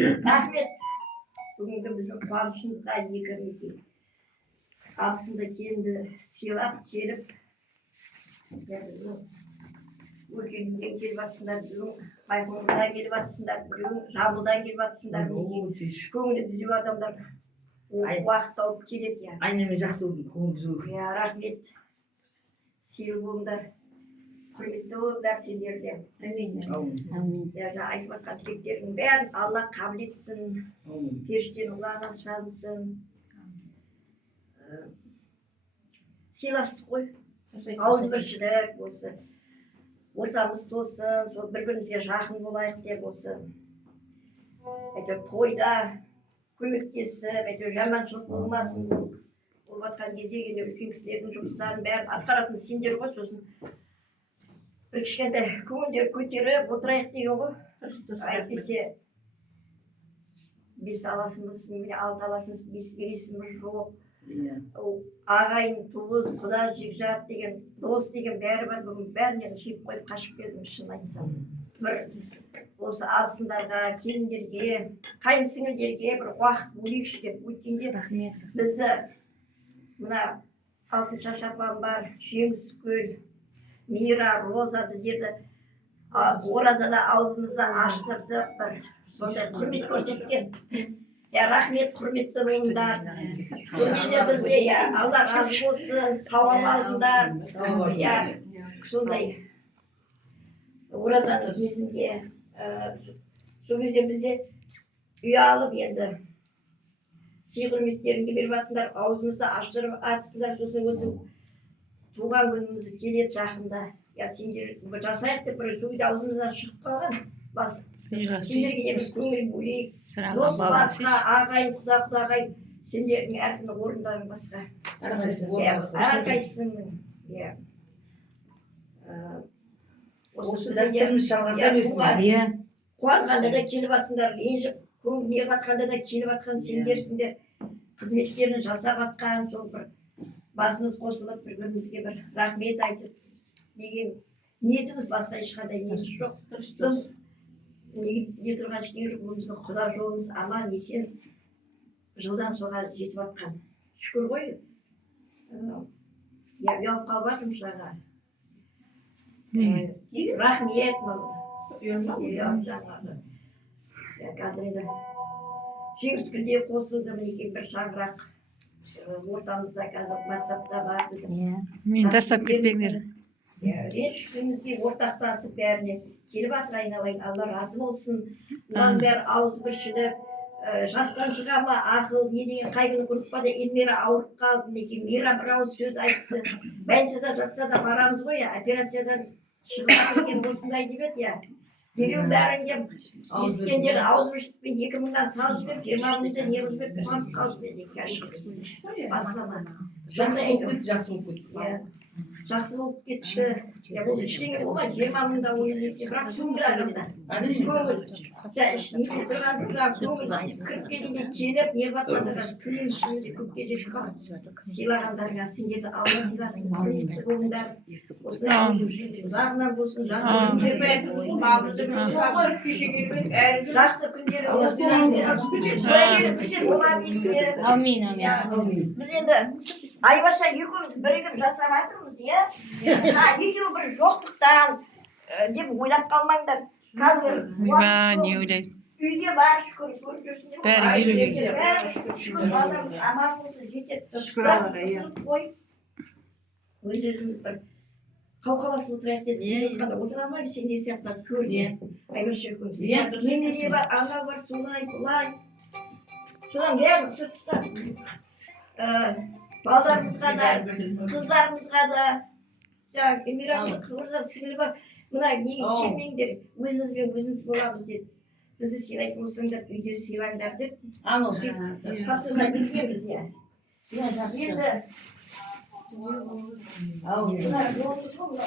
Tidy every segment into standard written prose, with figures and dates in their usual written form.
Рахмет. Бүгінгі біздің қуанышымызға екі абысында келінді сыйлап келіп өлкенімден келіп жатсыңдар, бүгін Байқоңырдан келіп жатсыңдар, бүгін Жамбылдан келіп жатсыңдар. Көңілі түзу адамдар уақыт тауып келеді. Айнемен жақсы болдың, көңіл түзу. Рахмет. Сыйлы болыңдар. Құрметті болыңдар сендер де. Амин. Жаңа айтып жатқан тілектердің бәрін Алла қабыл етсін. Періштенің ұлағына шығарылсын. Сыйластық қой. Ауызбіршілік осы. Ортамыз толсын, сол бір-бірімізге жақын болайық деп осы. Әйтеуір тойда көмектесіп, әйтеуір жаманшылық болмасын. Болып жатқан кезде үлкен кісілердің жұмыстарын бәрін атқаратын сендер ғой, сосын бір кішкентай көңілдер көтеріп отырайық деген ғой. Әйтпесе бес аласымыз, алты аласымыз, бес бересіміз жоқ. Ағайын, туыс, құда, жекжат деген, дос деген бәрі бар. Бүгін бәрінен жиып қойып қашып келдім, шын айтсам. Бір осы абысындарға, келіндерге, қайынсіңілдерге бір уақыт бөлейікші деп. Өткенде бізді мына Алтыншаш апам бар, Жеңіскөл, Мира, Роза біздерді оразада аузымызды аштырдық, бір сондай құрмет көрсеткен. Рахмет, құрметті болыңдар. Көршілер бізде, Алла разы болсын, сауап алыңдар. Сондай оразаның кезінде, сол кезде бізде үй алып енді сый құрметтеріңді беріп жатсыңдар, аузымызды аштырып атсыңдар, сосын осы туған күніміз келеді жақында. Сендер жасайық деп бір сөзде аузымыздан шығып қалған. Сендерге де біз көңіл бөлейік. Дос басқа, ағайын, құда-құдағай, сендердің әркімнің орындарың басқа. Әрқайсының. Осы дәстүріміз жалғаса берсін. Қуанғанда да келіп жатсыңдар, ренжіп, көңіл неғып жатқанда да келіп жатқан сендерсіңдер. Қызметтерін жасап жатқан, сол бір басымыз қосылып, бір-бірімізге бір рахмет айтып деген ниетіміз басқа ешқандай ниет жоқ. Не тұрған ештеңе жоқ, өміздің құда жолымыз аман, есен, жылдан жылға жетіп жатқан. Шүкір ғой. Ұялып қалып жатырмын жаңа. Рахмет. Қазір енді Жеңіскөлде қосылды, мінекей бір шаңырақ ортамызда қазір WhatsApp-та бар. Мен тастап кетпеңдер. Ренішімізге ортақтасып бәріне келіп жатыр, айналайын, Алла разы болсын. Мұнан бәрі ауызбіршілік, жастан шыға ма ақыл, не деген қай күні көріп па да Эльмира ауырып қалды, мінекей Мира бір ауыз сөз айтты. Больницада жатса да барамыз ғой, операциядан шығып жатыр осындай деп еді. Дереу бәрінде ескендер ауызбіршілікпен 2000-дан салып жіберіп, 20 мыңды не қылып жіберіп, қуанып қалды деді. Басылама. Жақсы болып кетті, жақсы болып кетті. Жақсы болып кетті. Бұл ештеңе болмай, 20 мыңда ойын есе, бірақ көңіл адамда. Көңіл. Неге тұрған көңіл кіріп келгенде келіп, не батқандарға күлін ішінде көпке жетіп қалды. Сыйлағандарға сендерді Алла сыйласын, құрметті болыңдар. Осылай ұзағынан болсын, жақсы күндері Амин. біз енді Айбаша екеуміз бірігіп жасап жатырмыз, екеуі бір жоқтықтан деп ойлап қалмаңдар. Қазір Не ойлайсың? үйде бар, шүкір, көріп жүрсіңдер. Бәрі елуге. Шүкір, баламыз аман болсын, жетеді. Бірақ қысылып қойып, өздеріміз бір қауқаласып отырайық дедік. Отыра алмаймыз, сендер сияқтылар көрді. Айбаша екеуміз. Немере бар, ана бар, солай, бұлай. Содан бәрін ысырып тастадық. Балдарымызға да, қыздарымызға да, Эмирамның қызылда сіңілі бар, мұна неге келмеңдер, өзімізбен өзіміз боламыз деді. Бізді сыйлайтын болсаңдар, үйде сыйлаңдар деп. Тапсырма береміз,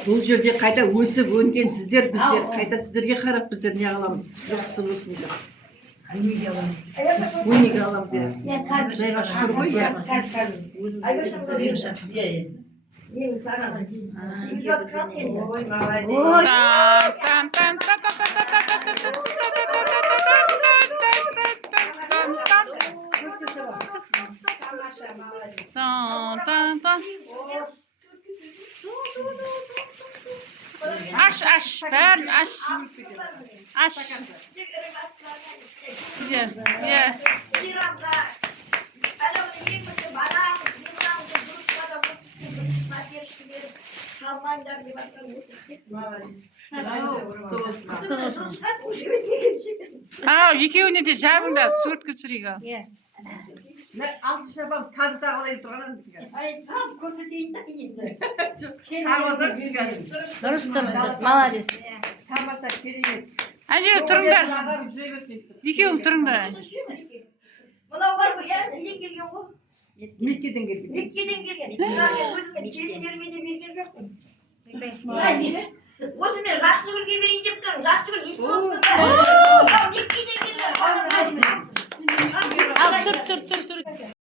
Бұл жерде қайта өсіп өнген сіздер, біздер қайта сіздерге қарап біздер не аламыз? Жақсы болсыңдар. Өнеге аламыз. Жайға шүкір ғой. Мен саған Тан Aş, bәрін аш. Аш. Иә, иә. İran'da adamın yirmisi baran, İran'da Rus'ta da Materşkiler, Salmanlar bir bakın. Екеуіне де жабыңдар, суретке түсірейік. Алты шапамыз қазір тағалай тұрғанын Ay tam көрсетейін de енді. Дұрыс, молодец. тамаша керемет Әже, тұрыңдар. Ағам жүре берсін. Екеуің тұрыңдар. Мынау бар ғой, иә, неден келген ғой? Меккеден келген Меккеден келген. Өзімнің келіндеріме де берген жоқпын. Осы мен Расулге берейін деп тұрмын. Расул естіп отырсың ба? Меккеден келген. Ал, сүр.